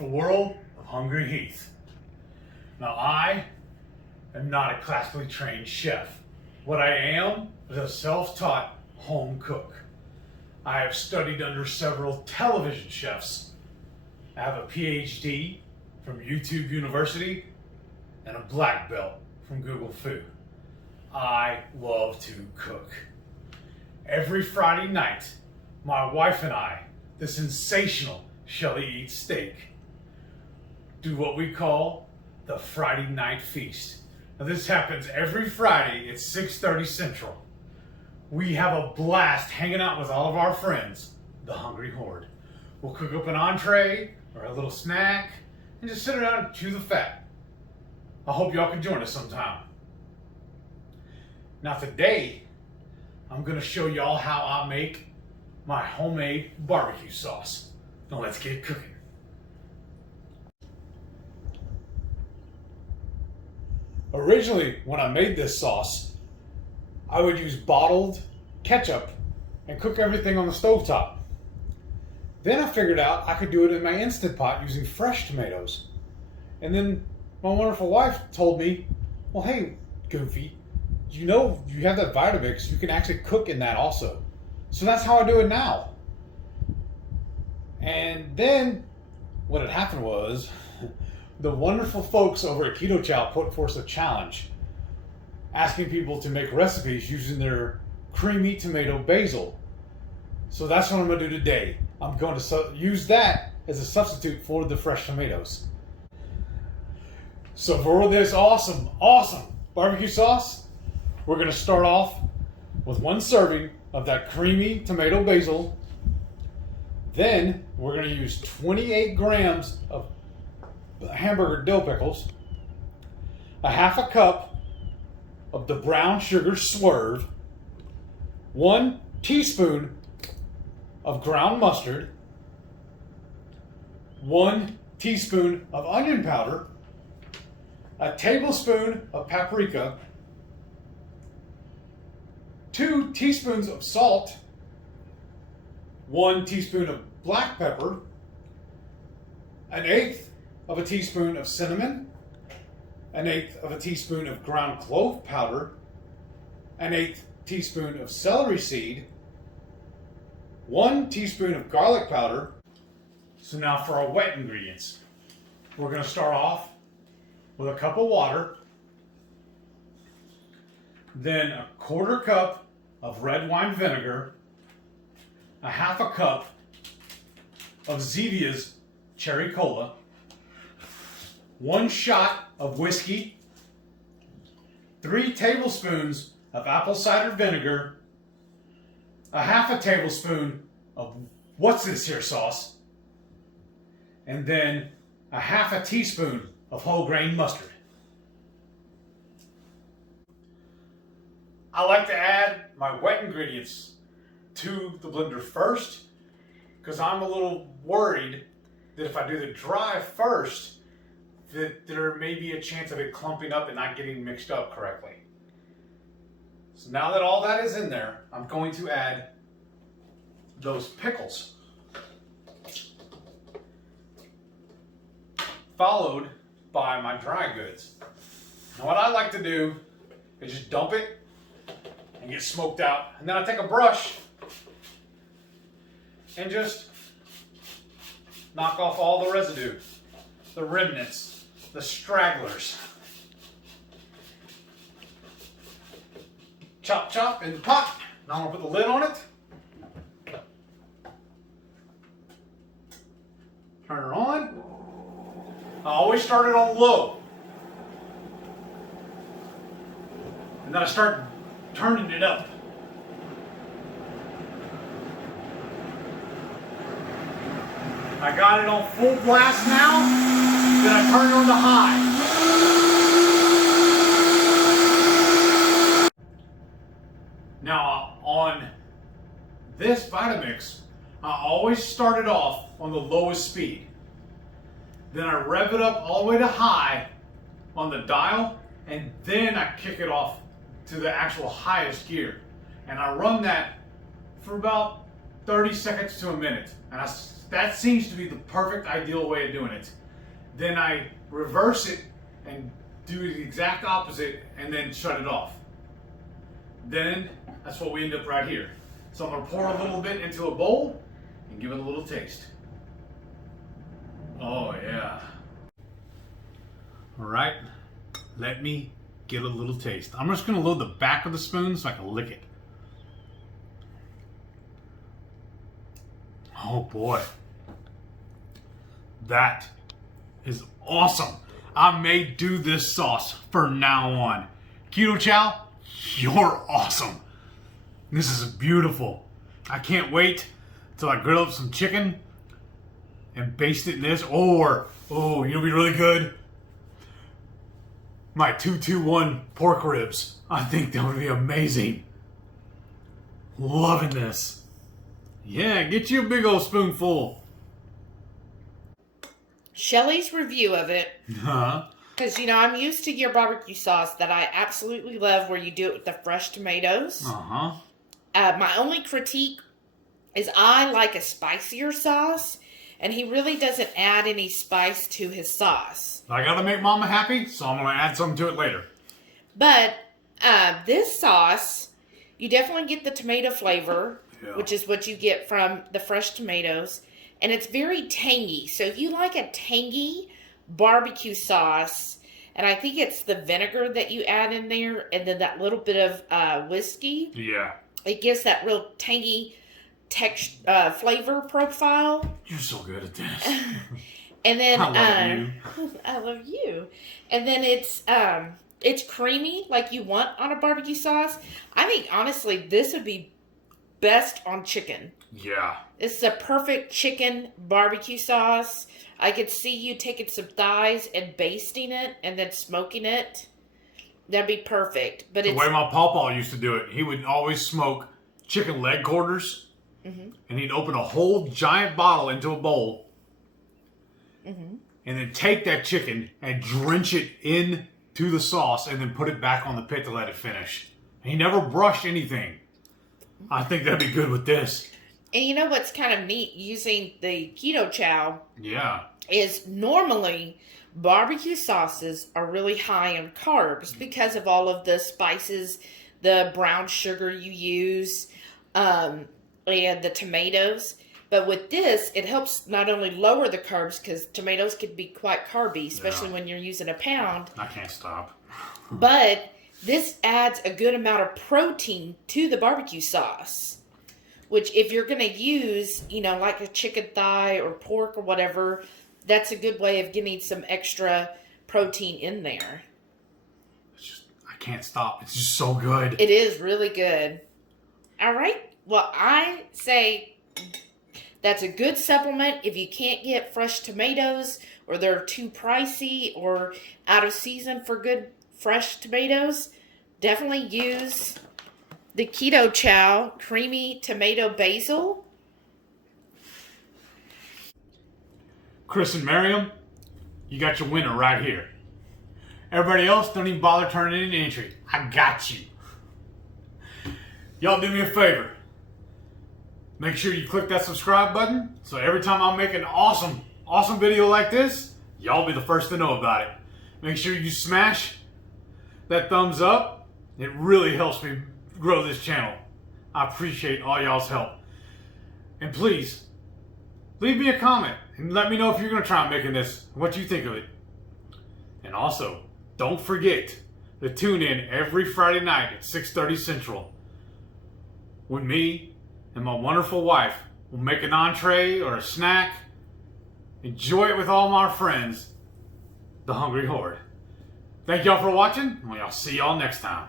wonderful world of HungryHeath. Now, I am not a classically trained chef. What I am is a self-taught home cook. I have studied under several television chefs. I have a PhD from YouTube University and a black belt from Google Food. I love to cook. Every Friday night, my wife and I, the sensational Shelly Eats Steak, do what we call the Friday Night Feast. Now this happens every Friday at 6:30 Central. We have a blast hanging out with all of our friends, the Hungry Horde. We'll cook up an entree or a little snack and just sit around and chew the fat. I hope y'all can join us sometime. Now today, I'm gonna show y'all how I make my homemade barbecue sauce. Now let's get cooking. Originally, when I made this sauce, I would use bottled ketchup and cook everything on the stovetop. Then I figured out I could do it in my Instant Pot using fresh tomatoes. And then my wonderful wife told me, well, hey, Goofy, you know you have that Vitamix, you can actually cook in that also. So that's how I do it now. And then what had happened was the wonderful folks over at Keto Chow put forth a challenge asking people to make recipes using their creamy tomato basil. So that's what I'm going to do today. I'm going to use that as a substitute for the fresh tomatoes. So for this awesome barbecue sauce, we're going to start off with 1 serving of that creamy tomato basil. Then we're going to use 28 grams of hamburger dill pickles, a half a cup of the brown sugar swerve, 1 teaspoon of ground mustard, 1 teaspoon of onion powder, a tablespoon of paprika, 2 teaspoons of salt, 1 teaspoon of black pepper, 1/8 of a teaspoon of cinnamon, 1/8 of a teaspoon of ground clove powder, 1/8 teaspoon of celery seed, 1 teaspoon of garlic powder. So now for our wet ingredients. We're going to start off with a cup of water, then a 1/4 cup of red wine vinegar, a half a cup of Zevia's cherry cola, 1 shot of whiskey, 3 tablespoons of apple cider vinegar, a half a tablespoon of what's this here sauce, and then a half a teaspoon of whole grain mustard. I like to add my wet ingredients to the blender first because I'm a little worried that if I do the dry first, that there may be a chance of it clumping up and not getting mixed up correctly. So now that all that is in there, I'm going to add those pickles, followed by my dry goods. Now what I like to do is just dump it and get smoked out. And then I take a brush and just knock off all the residue, the remnants, the stragglers. Chop, chop in the pot. Now I'm gonna put the lid on it. Turn it on. I always start it on low. And then I start turning it up. I got it on full blast now, then I turn it on to high. Now on this Vitamix, I always start it off on the lowest speed. Then I rev it up all the way to high on the dial, and then I kick it off to the actual highest gear. And I run that for about 30 seconds to a minute. And that seems to be the perfect ideal way of doing it. Then I reverse it and do the exact opposite and then shut it off. Then that's what we end up right here. So I'm gonna pour a little bit into a bowl and give it a little taste. Oh yeah. All right, let me get a little taste. I'm just gonna load the back of the spoon so I can lick it. Oh boy. That is awesome. I may do this sauce from now on. Keto Chow, you're awesome. This is beautiful. I can't wait till I grill up some chicken and baste it in this. Or, oh, you'll be really good. My 221 pork ribs. I think that would be amazing. Loving this. Yeah, get you a big old spoonful. Shelly's review of it. Huh? Because, you know, I'm used to your barbecue sauce that I absolutely love where you do it with the fresh tomatoes. Uh-huh. My only critique is I like a spicier sauce, and he really doesn't add any spice to his sauce. I gotta make Mama happy, so I'm gonna add something to it later. But this sauce, you definitely get the tomato flavor, which is what you get from the fresh tomatoes, and it's very tangy. So if you like a tangy barbecue sauce, and I think it's the vinegar that you add in there, and then that little bit of whiskey. Yeah. It gives that real tangy flavor profile. You're so good at this. And then I love you. I love you. And then it's creamy like you want on a barbecue sauce. I think honestly this would be best on chicken. Yeah. It's the perfect chicken barbecue sauce. I could see you taking some thighs and basting it and then smoking it. That'd be perfect. But the it's way my pawpaw used to do it, he would always smoke chicken leg quarters, and he'd open a whole giant bottle into a bowl, and then take that chicken and drench it into the sauce, and then put it back on the pit to let it finish. And he never brushed anything. I think that'd be good with this. And you know what's kind of neat using the Keto Chow? Yeah. Is normally barbecue sauces are really high in carbs because of all of the spices, the brown sugar you use, and the tomatoes. But with this, it helps not only lower the carbs because tomatoes can be quite carby, especially when you're using a pound. I can't stop. But this adds a good amount of protein to the barbecue sauce, which if you're going to use, you know, like a chicken thigh or pork or whatever, that's a good way of getting some extra protein in there. I can't stop. It's just so good. It is really good. All right. Well, I say that's a good supplement if you can't get fresh tomatoes or they're too pricey or out of season for good fresh tomatoes. Definitely use the Keto Chow Creamy Tomato Basil. Chris and Miriam, you got your winner right here. Everybody else, don't even bother turning in an entry. I got you. Y'all do me a favor. Make sure you click that subscribe button so every time I make an awesome video like this, y'all be the first to know about it. Make sure you smash that thumbs up. It really helps me grow this channel. I appreciate all y'all's help. And please, leave me a comment and let me know if you're going to try making this, what you think of it. And also, don't forget to tune in every Friday night at 6:30 Central when me and my wonderful wife will make an entree or a snack. Enjoy it with all my friends, the Hungry Horde. Thank y'all for watching, and I'll see y'all next time.